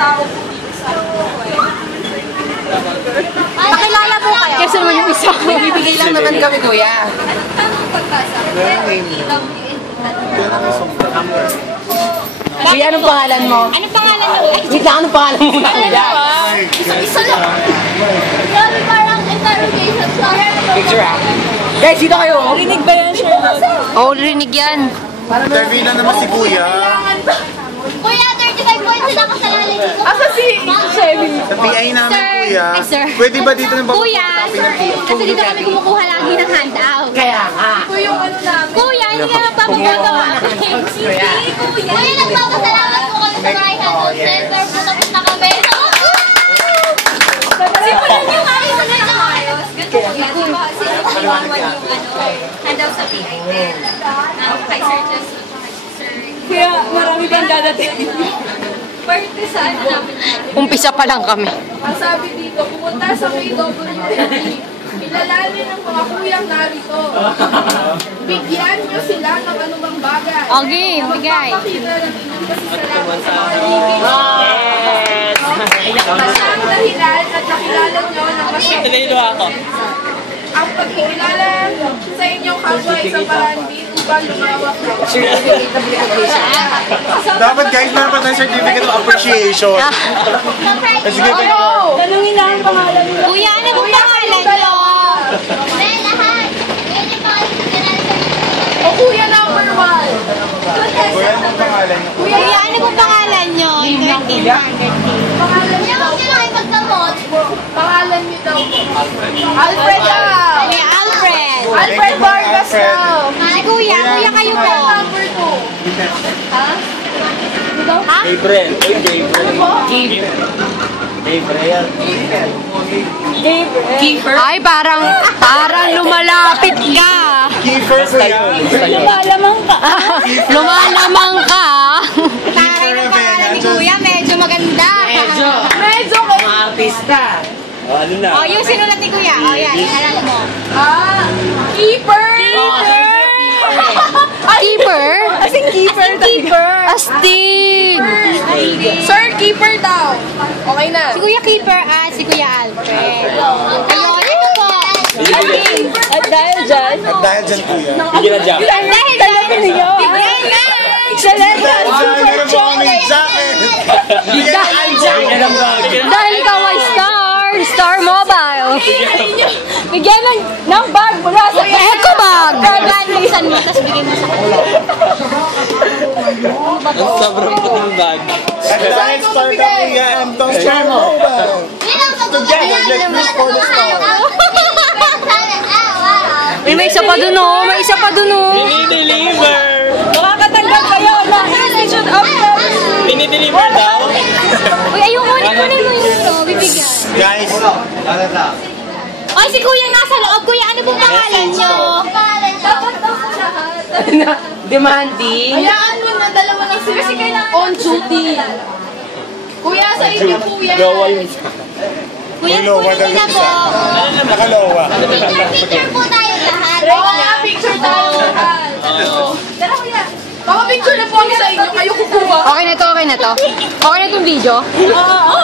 tao po dito sa Pakilala po kayo. Kasi naman yung isa. Bibigay lang naman kami, kuya. Anong pagkasa? Kuya, anong pangalan mo? Anong pangalan mo? Wait lang, anong pangalan mo na, kuya? Isa lang. Grabe, parang interrogation. Picture, ah. Guys, dito kayo. Rinig ba yan, Sherlock? Oo, rinig yan. Interview na naman si kuya. Kuya, 35 points sila kasalanan dito. Asa si Chevy? Sa PI namin, Sir. kuya. Ay, sir. Pwede ba dito na Kuya, kasi dito kami kumukuha lagi ng handout. Kaya nga. Ito yung ano namin. Kuya, hindi ka magpapagagawa. Kuya, nagpapasalamat po kami sa Bahay Handout Center. Tapos na kami. Simulan yung ayos na ayos. Ganun po yan. Diba? Sinuliwanwan yung handout sa PI-10. Kay Sir Jess. Kaya marami kang dadating. Parte sa ano namin. Umpisa pa lang kami. Ang sabi dito, pumunta sa KWD. Ilalali ng mga kuyang narito. Bigyan nyo sila ng anumang bagay. Okay, bigay. Magpapakita ng inyong pasasalamat sa mga ligid. Masang dahilan at nakilala nyo ng masaya. Ang pagkikilala sa inyong kapwa sa parandin upang lumawak na. Dapat guys, meron pa tayong certificate of appreciation. Sige, Tanungin na ang pangalan mo. Kuya, ano pong pangalan nyo? O kuya number 1. kuya, anong pangalan niyo? Kuya, ano pong pangalan nyo? 1300. Pangalan niyo daw po. Pangalan niyo daw po. Alfred daw. Kuya Alfred. Alfred Vargas daw. Si Kuya, Kuya kayo po. Kuya number 2. Ha? Ha? Gabriel. Ano po? Gabriel. Kiefer. Ay, parang lumalapit ka. Kiefer, kuya. Lumalamang ka. Lumalamang ka. Kiefer Ravena. Ni Kuya, medyo maganda. Medyo mga artista. Ano na? Oh, yung sinulat ni Kuya. Oh, yan. Alam mo. Keeper. Keeper? As in keeper. Astig. Sir, keeper daw. Okay na. Si Kuya Keeper at si Kuya Alfred. Ayun, ito po. At dahil dyan. At dahil dyan, kuya. Bigyan na dyan. Dahil dyan. Bigyan na. Dahil dyan, meron po kami jacket. Bigyan ng bag. Dahil ikaw ay Star Mobile. Bigyan ng bag mula sa Eco Bag. Bilisan mo, tapos bigyan mo sa kanila. Sobrang puting bag. At dahil start ka, kuya, and don't start mo. Together, let's push for the star. May isa pa dun oh. May isa pa dun oh. Dinideliver. Makakatanggap kayo ng Institute of Dinideliver daw. Uy, ayun mo. Kunin mo yun to. Bibigyan. Guys, Ay, si Kuya nasa loob. Kuya, ano pong pangalan nyo? Dapat daw lahat. Demanding. Hayaan mo na dalawa lang sila on duty. Kuya, sa inyo po yan. Kuya, kunin na po. nakalowa. Picture po tayo lahat. Oo nga, picture tayo lahat. Tara kuya. Baka picture na po kami sa inyo. Kayo kukuha. Okay na to, okay na to. Okay na tong video. Oo.